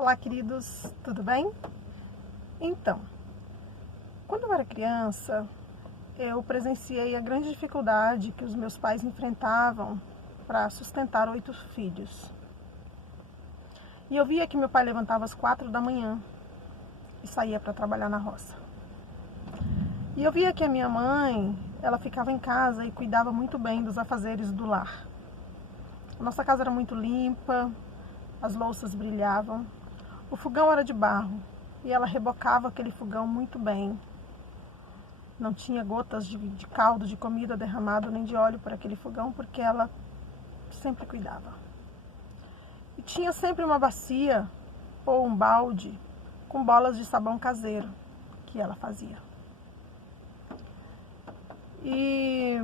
Olá, queridos, tudo bem? Então, quando eu era criança, eu presenciei a grande dificuldade que os meus pais enfrentavam para sustentar 8 filhos. E eu via que meu pai levantava às 4 da manhã e saía para trabalhar na roça. E eu via que a minha mãe, ela ficava em casa e cuidava muito bem dos afazeres do lar. A nossa casa era muito limpa, as louças brilhavam. O fogão era de barro e ela rebocava aquele fogão muito bem. Não tinha gotas de caldo de comida derramado nem de óleo por aquele fogão, porque ela sempre cuidava. E tinha sempre uma bacia ou um balde com bolas de sabão caseiro que ela fazia. E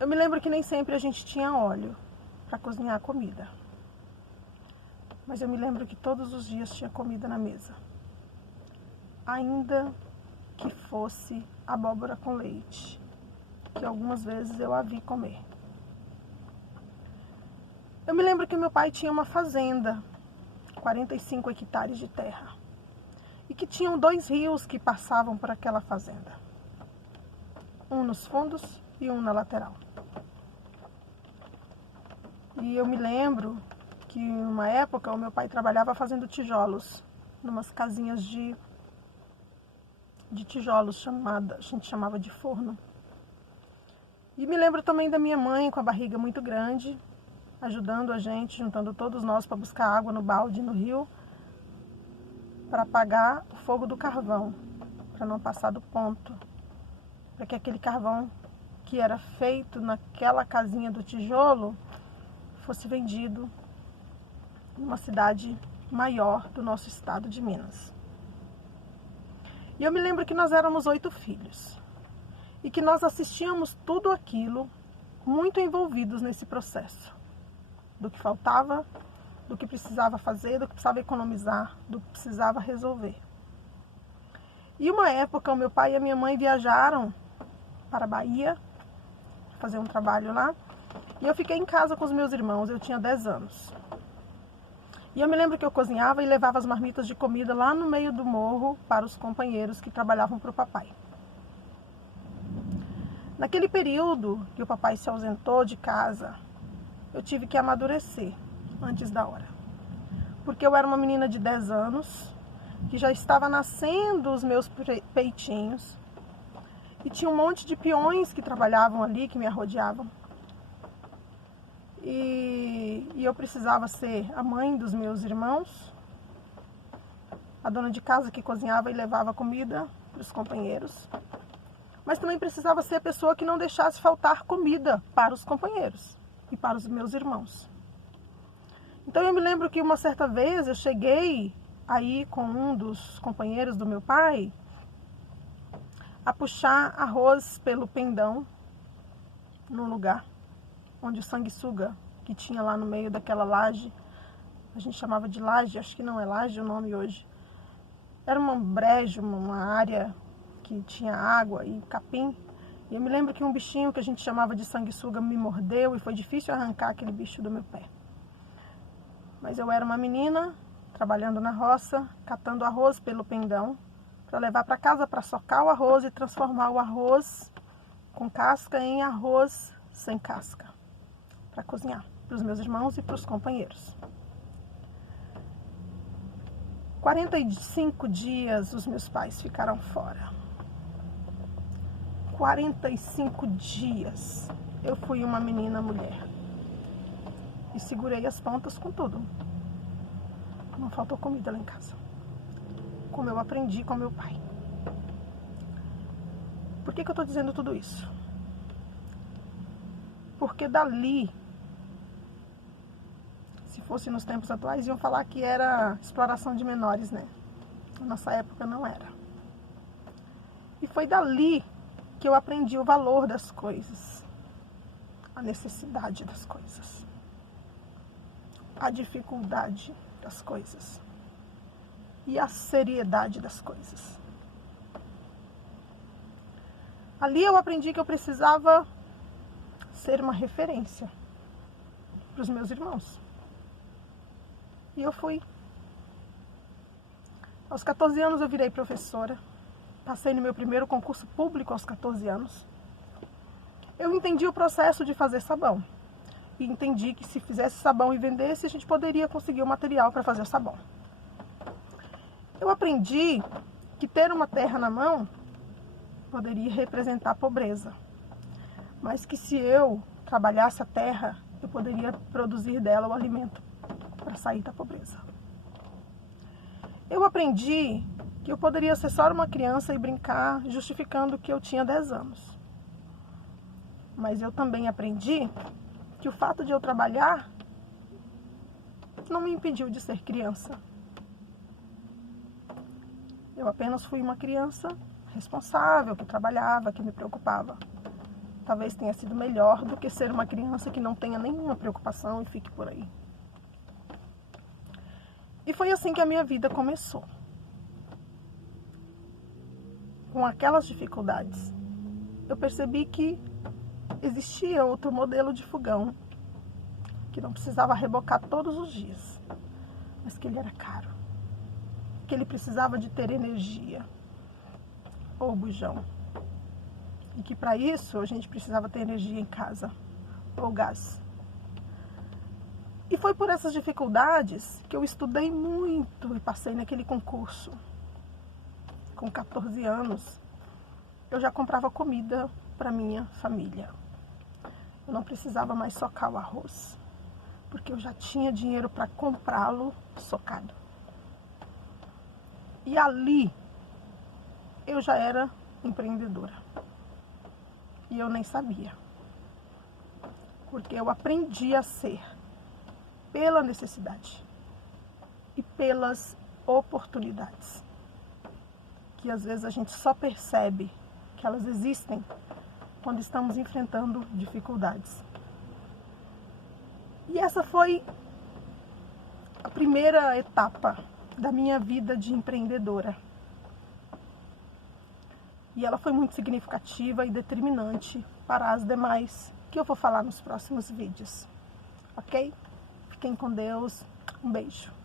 eu me lembro que nem sempre a gente tinha óleo para cozinhar a comida. Mas eu me lembro que todos os dias tinha comida na mesa. Ainda que fosse abóbora com leite, que algumas vezes eu a vi comer. Eu me lembro que meu pai tinha uma fazenda, 45 hectares de terra, e que tinham 2 rios que passavam por aquela fazenda. Um nos fundos e um na lateral. E eu me lembro que numa época o meu pai trabalhava fazendo tijolos, numas casinhas de tijolos, a gente chamava de forno. E me lembro também da minha mãe com a barriga muito grande, ajudando a gente, juntando todos nós para buscar água no balde, no rio, para apagar o fogo do carvão, para não passar do ponto, para que aquele carvão que era feito naquela casinha do tijolo fosse vendido numa cidade maior do nosso estado de Minas. E eu me lembro que nós éramos 8 filhos e que nós assistíamos tudo aquilo muito envolvidos nesse processo, do que faltava, do que precisava fazer, do que precisava economizar, do que precisava resolver. E uma época o meu pai e a minha mãe viajaram para a Bahia fazer um trabalho lá e eu fiquei em casa com os meus irmãos, eu tinha 10 anos. E eu me lembro que eu cozinhava e levava as marmitas de comida lá no meio do morro para os companheiros que trabalhavam para o papai. Naquele período que o papai se ausentou de casa, eu tive que amadurecer antes da hora. Porque eu era uma menina de 10 anos, que já estava nascendo os meus peitinhos, e tinha um monte de peões que trabalhavam ali, que me arrodeavam. E eu precisava ser a mãe dos meus irmãos, a dona de casa que cozinhava e levava comida para os companheiros, mas também precisava ser a pessoa que não deixasse faltar comida para os companheiros e para os meus irmãos. Então eu me lembro que uma certa vez eu cheguei aí com um dos companheiros do meu pai a puxar arroz pelo pendão num lugar onde o sanguessuga que tinha lá no meio daquela laje, a gente chamava de laje, acho que não é laje o nome hoje, era uma brejo, uma área que tinha água e capim, e eu me lembro que um bichinho que a gente chamava de sanguessuga me mordeu e foi difícil arrancar aquele bicho do meu pé. Mas eu era uma menina, trabalhando na roça, catando arroz pelo pendão, para levar para casa para socar o arroz e transformar o arroz com casca em arroz sem casca, para cozinhar para os meus irmãos e para os companheiros. 45 dias os meus pais ficaram fora. 45 dias eu fui uma menina mulher. E segurei as pontas com tudo. Não faltou comida lá em casa. Como eu aprendi com meu pai. Por que eu estou dizendo tudo isso? Porque dali, se fosse nos tempos atuais, iam falar que era exploração de menores, né? Na nossa época não era. E foi dali que eu aprendi o valor das coisas, a necessidade das coisas, a dificuldade das coisas e a seriedade das coisas. Ali eu aprendi que eu precisava ser uma referência para os meus irmãos. E eu fui Aos 14 anos eu virei professora. Passei no meu primeiro concurso público aos 14 anos. Eu entendi o processo de fazer sabão. E entendi que se fizesse sabão e vendesse, a gente poderia conseguir o material para fazer o sabão. Eu aprendi que ter uma terra na mão poderia representar pobreza. Mas que se eu trabalhasse a terra, eu poderia produzir dela o alimento para sair da pobreza. Eu aprendi que eu poderia ser só uma criança e brincar, justificando que eu tinha 10 anos. Mas eu também aprendi que o fato de eu trabalhar não me impediu de ser criança. Eu apenas fui uma criança responsável, que trabalhava, que me preocupava. Talvez tenha sido melhor do que ser uma criança que não tenha nenhuma preocupação e fique por aí. E foi assim que a minha vida começou. Com aquelas dificuldades, eu percebi que existia outro modelo de fogão, que não precisava rebocar todos os dias, mas que ele era caro, que ele precisava de ter energia, ou bujão, e que para isso a gente precisava ter energia em casa, ou gás. E foi por essas dificuldades que eu estudei muito e passei naquele concurso. Com 14 anos, eu já comprava comida para minha família. Eu não precisava mais socar o arroz, porque eu já tinha dinheiro para comprá-lo socado. E ali, eu já era empreendedora. E eu nem sabia. Porque eu aprendi a ser pela necessidade e pelas oportunidades. Que às vezes a gente só percebe que elas existem quando estamos enfrentando dificuldades. E essa foi a primeira etapa da minha vida de empreendedora. E ela foi muito significativa e determinante para as demais, que eu vou falar nos próximos vídeos. Ok? Fiquem com Deus. Um beijo.